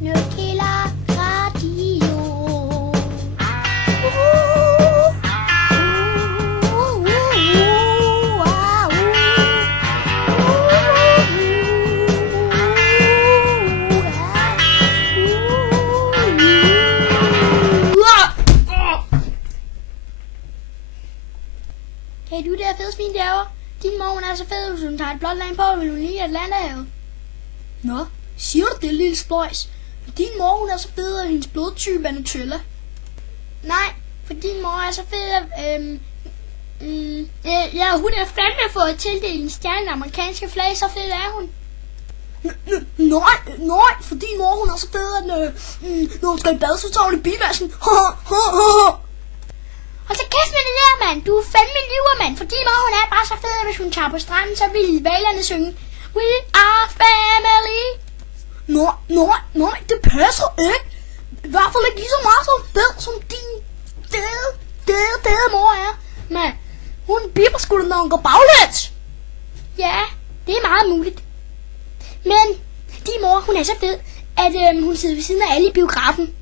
Nukila Radio. Hey, du der fede svin derovre. Din mor, hun er så fed, hvis hun tager et blåt lag på, vil hun lige Atlanterhavet. Nå, siger du det, lille spøjs? Din mor, hun er så fed, at hendes blodtype er Nutella. Nej, for din mor er så fed, at ja, hun er fandme fået tildelt en stjerne i det amerikanske flag, så fed er hun. Nej, for din mor, hun er så fed, at når hun skal i bad, så tager hun i bilvasken. Hold så kæft med det der, mand. Du er fandme lyver, mand. For din mor, hun er bare så fed, at hvis hun tager på stranden, så vil valerne synge We are family. Nej, det passer ikke. I hvert fald ikke lige så meget så fed, som din døde mor er. Men hun bipper sgu da, når hun går baglæns. Ja, det er meget muligt. Men din mor, hun er så fed, at hun sidder ved siden af alle i biografen.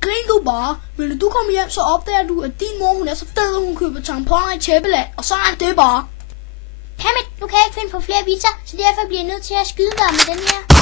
Grin du bare, men når du kommer hjem, så opdager du, at din mor, hun er så fed, at hun køber tamponer i tæppeland, og så er det bare. Jamen, nu kan jeg ikke finde på flere vitser, så derfor bliver jeg nødt til at skyde dig med den her.